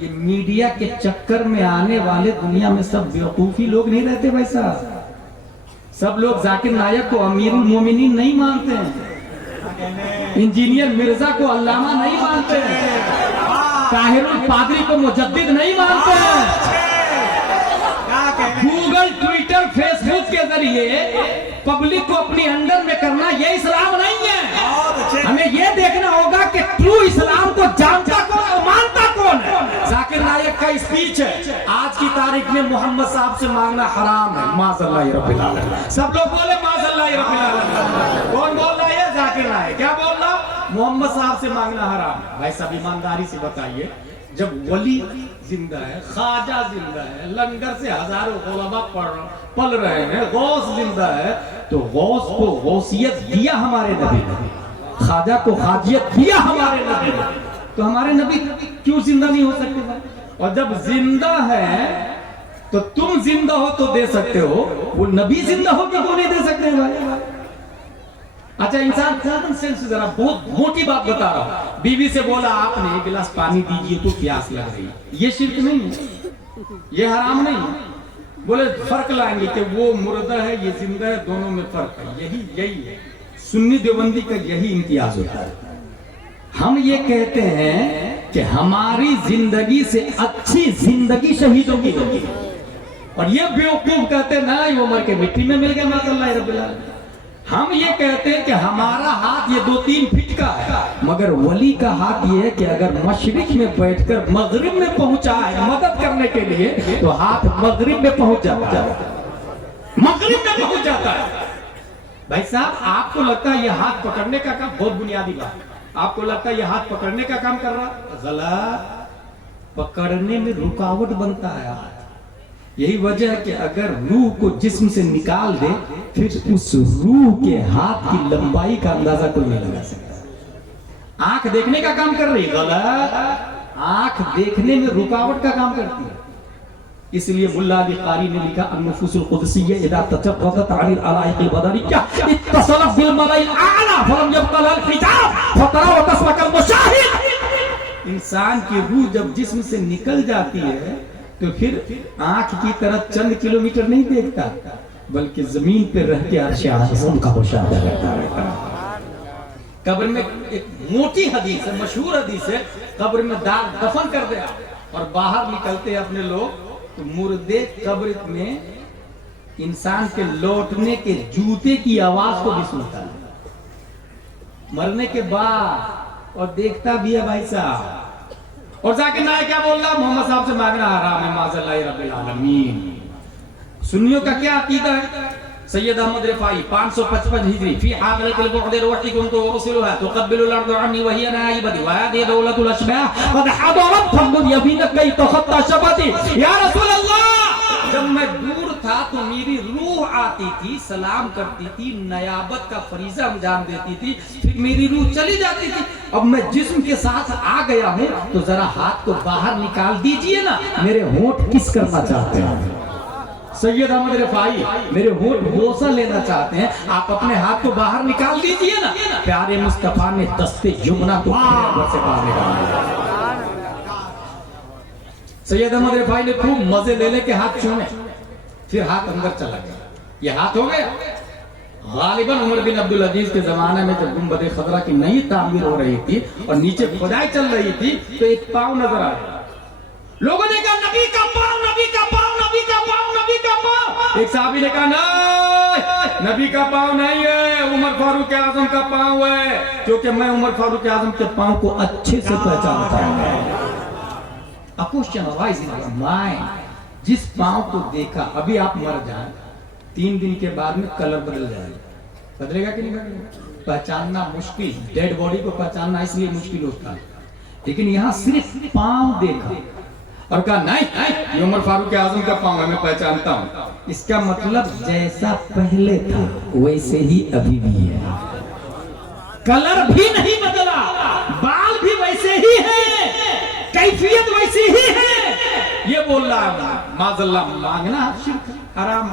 یہ میڈیا کے چکر میں آنے والے دنیا میں سب بیوقوفی لوگ نہیں رہتے بھائی صاحب. سب لوگ ذاکر نائک کو امیر المومنین نہیں مانتے ہیں, انجینئر مرزا کو علامہ نہیں مانتے ہیں, طاہر الپادری کو مجدد نہیں مانتے ہیں. گوگل ٹویٹر فیس بک کے ذریعے پبلک کو اپنی انڈر میں کرنا یہ اسلام نہیں ہے. ہمیں یہ دیکھنا ہوگا کہ ٹرو اسلام کو جانتا کون اور مانتا کون ہے. ذاکر نائک کا اسپیچ ہے آج کی تاریخ میں محمد صاحب سے مانگنا حرام ہے. معاذ اللہ رب العالمین. سب لوگ بولے معاذ اللہ رب العالمین. کون بول رہا ہے؟ ذاکر نائک. کیا بول رہا؟ محمد صاحب سے مانگنا حرام ہے. بھائی سب ایمانداری سے بتائیے, جب ولی زندہ ہے, خواجہ زندہ ہے, لنگر سے ہزاروں علماء پل رہے ہیں, غوث زندہ ہے, تو غوث کو غوثیت دیا ہمارے نبی نے, خواجہ کو خواجیت دیا ہمارے نبی نے, تو ہمارے نبی کیوں زندہ نہیں ہو سکتے بھائی؟ اور جب زندہ ہے تو تم زندہ ہو تو دے سکتے ہو, وہ نبی زندہ ہو تو نہیں دے سکتے بھائی. اچھا انسان کامن سینس ذرا بہت موٹی بات بتا رہا ہوں. بیوی سے بولا آپ نے ایک گلاس پانی دیجئے تو پیاس لگ رہی, یہ شرک نہیں ہے, یہ حرام نہیں ہے. بولے فرق لائیں گے کہ وہ مردہ ہے یہ زندہ ہے, دونوں میں فرق ہے. یہی ہے سنی دیوبندی کا, یہی امتیاز ہوتا ہے. ہم یہ کہتے ہیں کہ ہماری زندگی سے اچھی زندگی شہیدوں کی ہوگی, اور یہ بیوقوف کہتے ہیں نا وہ مر کے مٹی میں مل گیا معاذ اللہ رب العالمین. ہم یہ کہتے ہیں کہ ہمارا ہاتھ یہ 2-3 فٹ کا ہے, مگر ولی کا ہاتھ یہ ہے کہ اگر مشرق میں بیٹھ کر مغرب میں پہنچا ہے مدد کرنے کے لیے تو ہاتھ مغرب میں پہنچ جاتا ہے, مغرب میں پہنچ جاتا ہے. بھائی صاحب آپ کو لگتا ہے یہ ہاتھ پکڑنے کا کام, بہت بنیادی بات, آپ کو لگتا ہے یہ ہاتھ پکڑنے کا کام کر رہا, غلط. پکڑنے میں رکاوٹ بنتا ہے ہاتھ. یہی وجہ ہے کہ اگر روح کو جسم سے نکال دے پھر اس روح کے ہاتھ کی لمبائی کا اندازہ کوئی نہیں لگا سکتا. آنکھ دیکھنے کا کام کر رہی, غلط. آنکھ دیکھنے میں رکاوٹ کا کام کرتی ہے. اس لیے ملا علی قاری نے لکھا النفوس القدسیہ اذا تجردت عن العلائق البدنیہ اتصلت بالملائ الاعلی فلم يبق لها الحجاب فترى وتسمع المشاهد. انسان کی روح جب جسم سے نکل جاتی ہے تو پھر آنکھ کی طرح چند کلومیٹر نہیں دیکھتا, بلکہ زمین پہ رہ کے عرش اعظم کا مشاہدہ کرتا ہے. قبر میں ایک موٹی حدیث ہے, مشہور حدیث ہے, قبر میں دفن کر دیا اور باہر نکلتے اپنے لوگ تو مردے قبر میں انسان کے لوٹنے کے جوتے کی آواز کو بھی سنتا ہے مرنے کے بعد, اور دیکھتا بھی ہے بھائی صاحب. اور ذاکر نائک کیا بول رہا؟ محمد صاحب سے مانگنا حرام ہے. معاذ اللہ رب العالمین. سنیوں کا کیا عقیدہ ہے؟ سید احمد رفاعی 555 ہجری فی حاضرۃ البعد روحی كنت ارسلها تقبل الارض عني وهي نائبتي وهذه دولة الاشباح قد حضرت فمن يمينك كي تخطى شفتي. یا رسول اللہ جب میں دور تھا تو میری روح آتی تھی, سلام کرتی تھی, نیابت کا فریضہ انجام دیتی تھی, پھر میری روح چلی جاتی تھی. اب میں جسم کے ساتھ آ گیا ہوں تو ذرا ہاتھ کو باہر نکال دیجئے نا, میرے ہونٹ کس کرنا چاہتے ہیں. سید احمد رفاعی میرے ہونٹ بوسہ لینا چاہتے ہیں, آپ اپنے ہاتھ کو باہر نکال دیجئے نا. پیارے مصطفیٰ نے دست یمنہ کو سے باہر نکالا. سید احمد رفاعی نے خوب مزے لے لے کے ہاتھ چومے, پھر ہاتھ اندر چلا گیا. یہ ہاتھ ہو گیا. غالباً عمر بن عبدالعزیز کے زمانے میں جب گنبد خضرا کی نئی تعمیر ہو رہی تھی اور نیچے کھدائی چل رہی تھی تو ایک پاؤں نظر آیا. لوگوں نے کہا نبی کا پاؤں, نبی کا پاؤں, نبی کا پاؤں, نبی کا پاؤں. ایک صحابی نے کہا نہیں, نبی کا پاؤں نہیں ہے, عمر فاروق اعظم کا پاؤں ہے, کیونکہ میں عمر فاروق اعظم کے پاؤں کو اچھے سے پہچانتا ہوں. A question arises in your mind. جس پاؤں کو دیکھا, ابھی آپ مر جائیں 3 دن کے بعد میں کلر بدل جائے گا, بدلے گا کہ نہیں بدلے گا؟ پہچاننا مشکل, ڈیڈ باڈی کو پہچاننا اس لیے مشکل ہوتا ہے. لیکن یہاں صرف پاؤں دیکھا اور کہا نہیں یہ عمر فاروق اعظم کا پاؤں ہے, میں پہچانتا ہوں. اس کا مطلب جیسا پہلے تھا ویسے ہی ابھی بھی ہے, کلر بھی نہیں بدلا, بال بھی ویسے ہی ہے, کیفیت ویسی ہی ہے. یہ بول رہا ہے معاذ اللہ مانگنا شرک حرام.